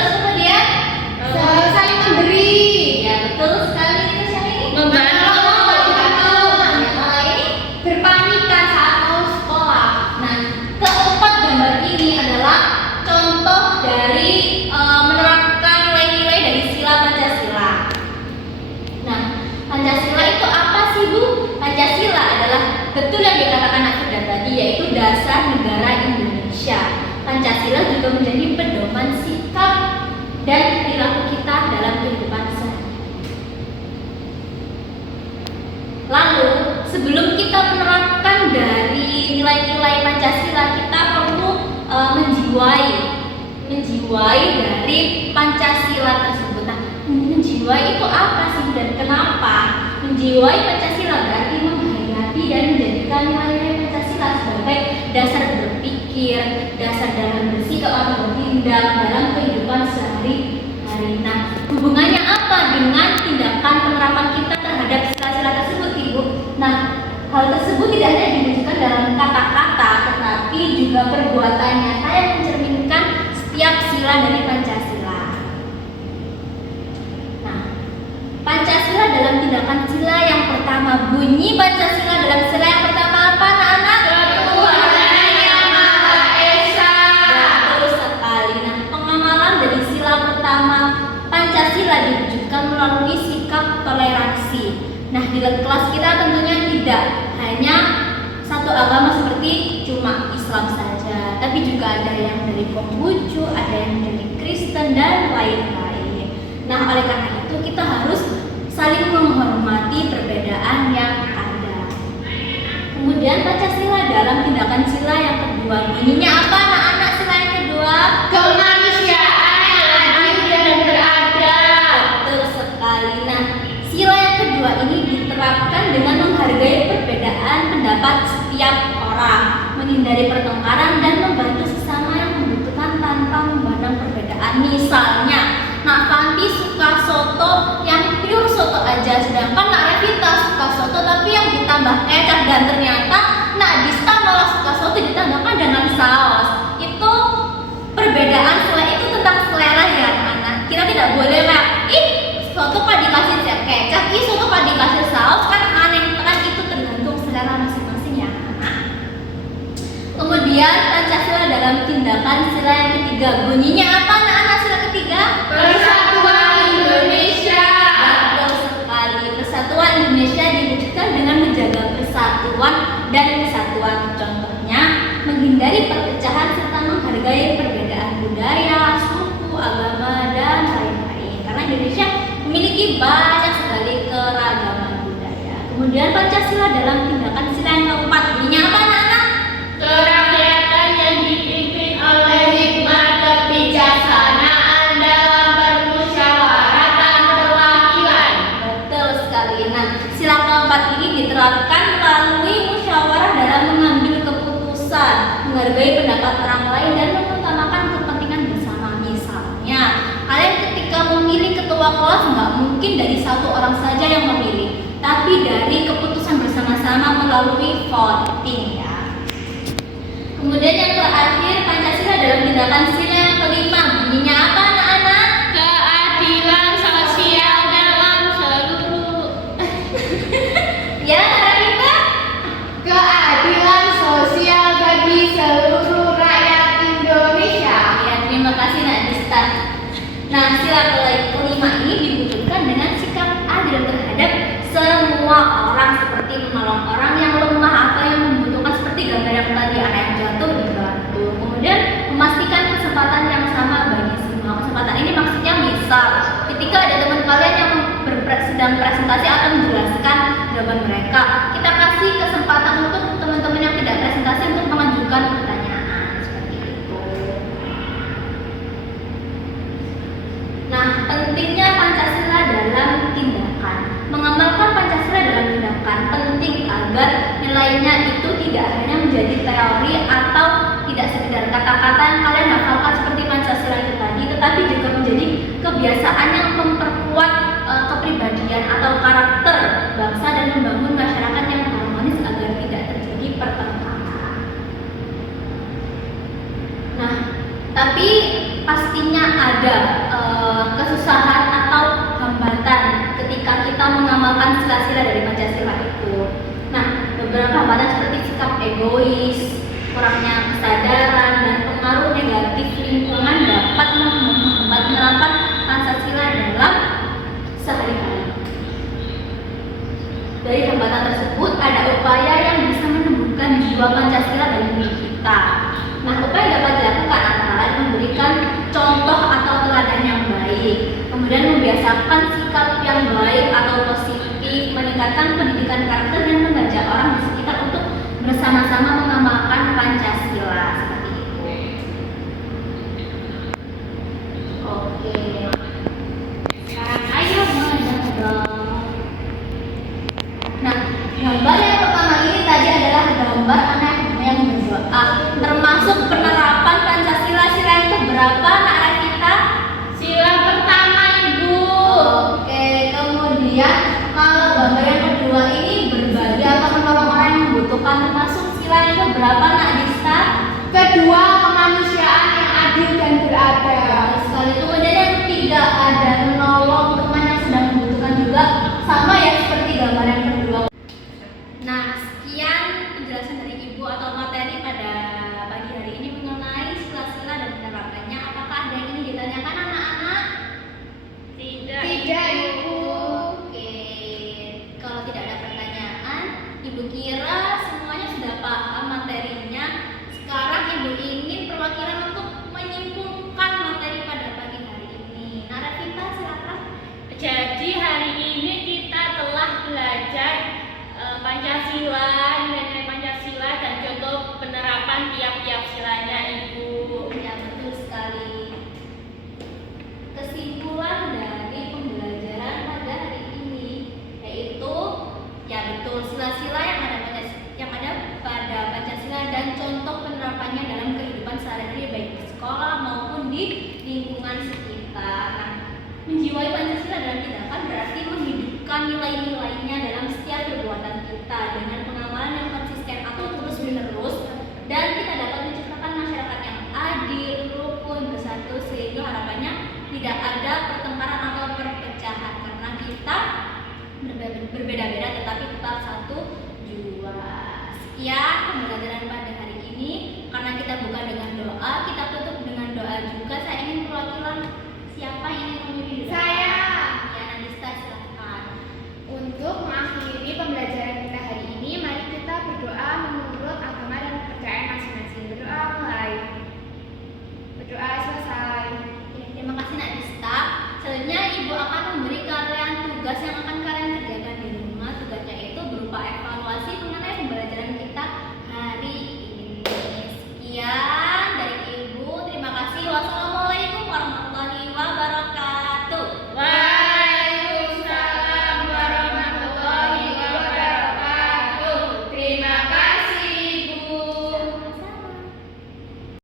Terus kemudian saling memberi. ya betul sekali itu siapa ini? Membantu. Yang lain Berpamitan saat mau sekolah. Nah, keempat gambar ini adalah contoh dari menerapkan nilai-nilai dari sila Pancasila. Nah, Pancasila itu apa sih Bu? Pancasila adalah betul yang dikatakan Nak Firda tadi, yaitu dasar negara Indonesia. Pancasila juga menjadi pedoman sikap dan perilaku kita dalam kehidupan sehari. Lalu, sebelum kita menerapkan dari nilai-nilai Pancasila, kita perlu menjiwai dari Pancasila tersebut. Nah, menjiwai itu apa sih dan kenapa? Menjiwai Pancasila berarti menghayati dan menjadikan nilai-nilai Pancasila sebagai dasar berpikir, dasar dalam bersikap atau bertindak dalam kehidupan sehari-hari. Nah, hubungannya apa dengan tindakan penerapan kita terhadap sila-sila tersebut, Ibu? Nah, hal tersebut tidak hanya diwujudkan dalam kata-kata, tetapi juga perbuatan nyata yang mencerminkan setiap sila dari Pancasila. Nah, Pancasila dalam tindakan sila yang pertama, bunyi Pancasila dalam sila yang pertama apa, anak-anak? Ketuhanan yang Maha Esa. Betul sekali. Nah, pengamalan dari sila pertama Pancasila diwujudkan melalui sikap toleransi. Nah, di kelas kita tentunya tidak hanya satu agama seperti cuma Islam saja, tapi juga ada yang dari Konghucu, ada yang dari Kristen dan lain-lain. Nah, oleh karena itu kita harus saling menghormati perbedaan yang ada. Kemudian Pancasila dalam tindakan sila yang kedua, bunyinya apa anak-anak sila yang kedua? Kemanusiaan yang adil dan beradab. Betul sekali. Nah, sila yang kedua ini diterapkan dengan menghargai perbedaan pendapat setiap orang, menghindari pertengkaran dan membantu sesama yang membutuhkan tanpa memandang perbedaan. Misalnya, Nak Fanti suka soto yang pure soto aja, sedangkan Nak Revita suka soto tapi yang ditambah kecap, dan ternyata Nak Dista malah suka soto ditambahkan dengan saus. Itu perbedaan selera, itu tentang selera ya anak. Kita tidak boleh lah, soto kok dikasih kecap, soto kok dikasih saus, kan aneh. Kan itu tergantung selera masing-masing ya anak. Kemudian Pancasila dalam tindakan sila yang ketiga, bunyinya apa anak-anak sila ketiga? Persatuan Indonesia. Betul sekali. Persatuan Indonesia diwujudkan dengan menjaga persatuan dan kesatuan. Contohnya, menghindari perpecahan serta menghargai perbedaan budaya, suku, agama, dan lain-lain. Karena Indonesia memiliki banyak sekali keragaman budaya. Kemudian Pancasila dalam tindakan sila yang keempat, bunyinya apa anak-anak? Kerakyatan yang dipimpin oleh hikmat kebijaksanaan dalam permusyawaratan perwakilan. Betul sekali. Nah, sila keempat ini diterapkan melalui musyawarah dalam mengambil keputusan, menghargai pendapat orang lain dan mengutamakan kepentingan bersama. Misalnya, kalian ketika memilih ketua kelas nggak mungkin dari satu orang saja yang memilih, tapi dari keputusan bersama-sama melalui voting ya. Kemudian yang terakhir, Pancasila dalam tindakan sila yang kelima, bunyinya apa anak-anak? Keadilan sosial dalam seluruh. Ya, Rita? Keadilan sosial bagi seluruh rakyat Indonesia. Ya, terima kasih Nak Dista. Nah, sila kelima ini diwujudkan dengan sikap adil terhadap semua orang, seperti menolong orang yang lemah atau yang membutuhkan, seperti gambar yang tadi, anak yang jatuh dibantu. Kemudian memastikan kesempatan yang sama bagi semua. Kesempatan ini maksudnya misal ketika ada teman kalian yang sedang presentasi atau menjelaskan jawaban mereka, kita kasih kesempatan untuk teman-teman yang tidak presentasi untuk mengajukan pertanyaan seperti itu. Nah, pentingnya Pancasila dalam tindakan. Mengamalkan Pancasila dalam tindakan penting agar nilainya itu tidak hanya menjadi teori atau tidak sekedar kata-kata yang kalian hafalkan seperti Pancasila itu tadi, tetapi juga menjadi kebiasaan yang memperkuat kepribadian atau karakter bangsa dan membangun masyarakat yang harmonis agar tidak terjadi pertengkaran. Nah, tapi pastinya ada egois, kurangnya kesadaran, dan pengaruh negatif lingkungan dapat menghambat penerapan Pancasila dalam sehari-hari. Dari hambatan tersebut ada upaya yang bisa menumbuhkan jiwa Pancasila dalam diri kita. Nah, upaya yang dapat dilakukan antara lain memberikan contoh atau teladan yang baik, kemudian membiasakan sikap yang baik atau positif, meningkatkan pendidikan karakter dan mengajak orang di sekitar untuk bersama-sama mengamalkan Pancasila seperti itu. Oke. Sekarang ayo mendengar. Nah, gambar yang pertama ini tadi adalah gambar anak yang berdoa, termasuk penerapan Pancasila sila yang keberapa, Nak Revita? Sila pertama, Ibu. Oke, kemudian kalau gambar yang kedua ini berbagi atau menolong orang yang membutuhkan, termasuk sila yang keberapa, Nak Dista? Kedua, kemanusiaan yang adil dan beradab. Bagus sekali. Kemudian yang ketiga ada menolong teman yang sedang membutuhkan juga, sama ya seperti gambar yang kedua. Nah, sekian penjelasan dari Ibu atau materi pada pagi hari ini mengenai sila-sila dan penerapannya. Apakah ada yang ingin ditanyakan anak-anak? Tidak, Ibu. Oke, kalau tidak ada pertanyaan, Ibu kira semuanya sudah paham materinya. Sekarang Ibu ingin perwakilan untuk menyimpulkan materi pada pagi hari ini. Nara Vita, silakan. Jadi hari ini kita telah belajar Pancasila, nilai-nilai Pancasila dan contoh penerapan tiap-tiap silanya, Ibu. Ya, betul sekali. Kesimpulan dari pembelajaran pada hari ini yaitu ya betul sila-sila yang ada pada Pancasila dan contoh penerapannya dalam kehidupan sehari-hari baik di sekolah maupun di lingkungan sekitar. Nah, menjiwai Pancasila dalam tindakan berarti menghidupkan nilai-nilainya dalam setiap perbuatan kita dengan pengamalan yang konsisten atau terus-menerus, dan kita dapat menciptakan masyarakat yang adil, rukun, bersatu, sehingga harapannya tidak ada pertengkaran atau perpecahan karena kita berbeda-beda tetapi tetap satu jua. Sekian pembelajaran pada hari ini. Karena kita buka dengan doa, kita tutup dengan doa juga. Saya ingin perwakilan siapa yang ingin memimpin doa? Saya. Ya, Nandista, silakan. Untuk mengakhiri pembelajaran kita hari ini, mari kita berdoa menurut agama dan kepercayaan masing-masing. Berdoa mulai. Berdoa selesai. Oke, terima kasih Nandista. Selanjutnya Ibu akan memberi kalian tugas yang akan kalian kerjakan